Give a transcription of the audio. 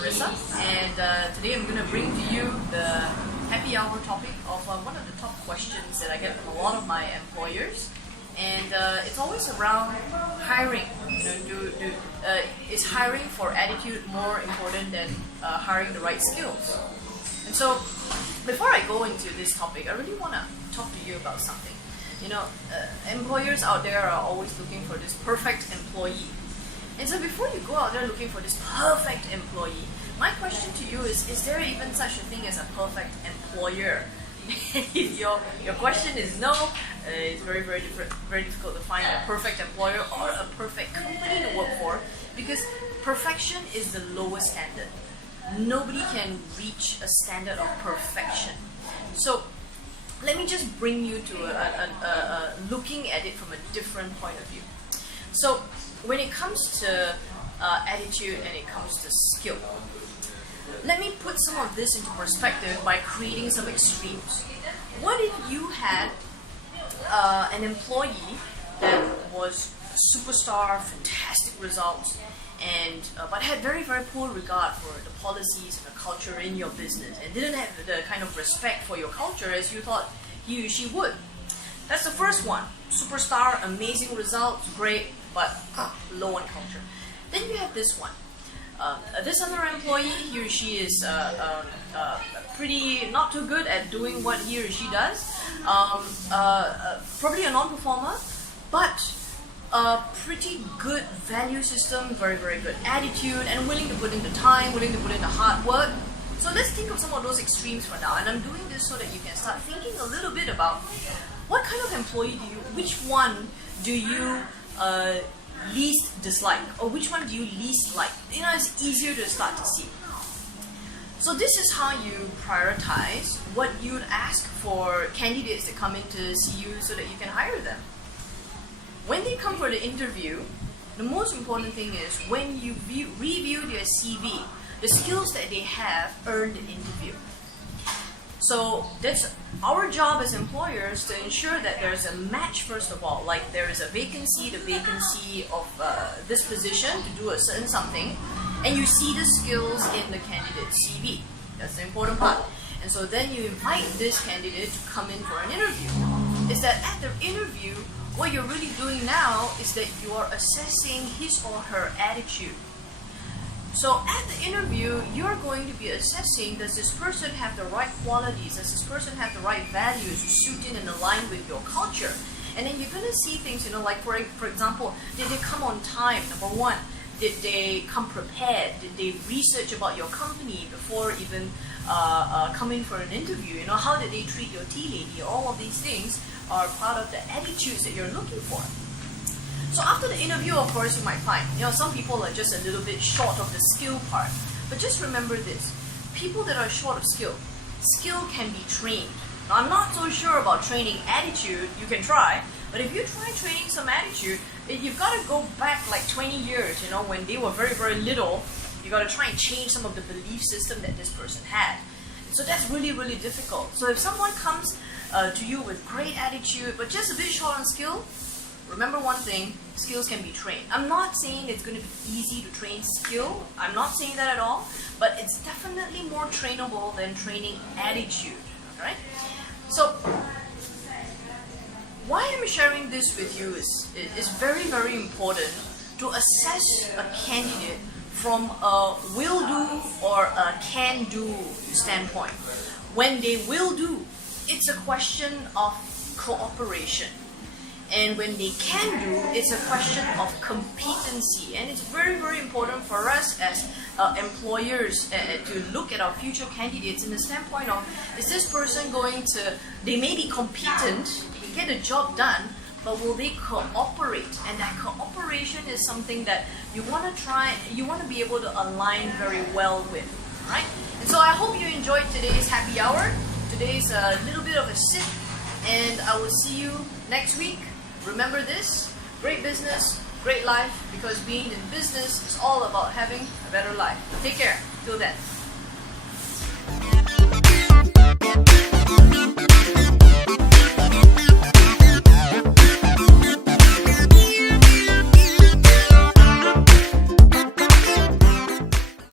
Maresa, and today I'm going to bring to you the happy hour topic of one of the top questions that I get from a lot of my employers, and it's always around hiring. Is hiring for attitude more important than hiring the right skills? And so, before I go into this topic, I really want to talk to you about something. Employers out there are always looking for this perfect employee. And so before you go out there looking for this perfect employee, my question to you is there even such a thing as a perfect employer? If your question is no, it's very difficult to find a perfect employer or a perfect company to work for, because perfection is the lowest standard. Nobody can reach a standard of perfection. So let me just bring you to looking at it from a different point of view. So when it comes to attitude and it comes to skill, let me put some of this into perspective by creating some extremes. What if you had an employee that was a superstar, fantastic results, and but had very poor regard for the policies and the culture in your business, and didn't have the kind of respect for your culture as you thought he or she would? That's the first one. Superstar, amazing results, great, but low on culture. Then you have this one. This other employee, he or she is pretty not too good at doing what he or she does. Probably a non-performer, but pretty good value system, very good attitude, and willing to put in the time, willing to put in the hard work. So let's think of some of those extremes for now. And I'm doing this so that you can start thinking a little bit about what kind of employee which one do you least dislike, or which one do you least like? It's easier to start to see. So this is how you prioritize what you would ask for candidates that come in to see you so that you can hire them. When they come for the interview, the most important thing is when you review their CV, the skills that they have earned an interview. So that's our job as employers, to ensure that there's a match first of all. Like there is a vacancy, the vacancy of this position to do a certain something, and you see the skills in the candidate's CV. That's the important part. And so then you invite this candidate to come in for an interview. Is that at the interview, what you're really doing now is that you are assessing his or her attitude. So at the interview, you're going to be assessing, does this person have the right qualities? Does this person have the right values to suit in and align with your culture? And then you're going to see things, like for example, did they come on time? Number one, did they come prepared? Did they research about your company before even coming for an interview? How did they treat your tea lady? All of these things are part of the attitudes that you're looking for. So after the interview, of course, you might find, some people are just a little bit short of the skill part. But just remember this, people that are short of skill can be trained. Now, I'm not so sure about training attitude. You can try, but if you try training some attitude, you've got to go back like 20 years, when they were very little. You've got to try and change some of the belief system that this person had. So that's really difficult. So if someone comes to you with great attitude, but just a bit short on skill, remember one thing, skills can be trained. I'm not saying it's going to be easy to train skill. I'm not saying that at all. But it's definitely more trainable than training attitude. Alright? So, why I'm sharing this with you is very important to assess a candidate from a will-do or a can-do standpoint. When they will do, it's a question of cooperation. And when they can do, it's a question of competency. And it's very important for us as employers to look at our future candidates in the standpoint of, is this person going to, they may be competent, get a job done, but will they cooperate? And that cooperation is something that you want to be able to align very well with, right? And so I hope you enjoyed today's happy hour. Today's a little bit of a sip, and I will see you next week. Remember this, great business, great life, because being in business is all about having a better life. Take care. Till then.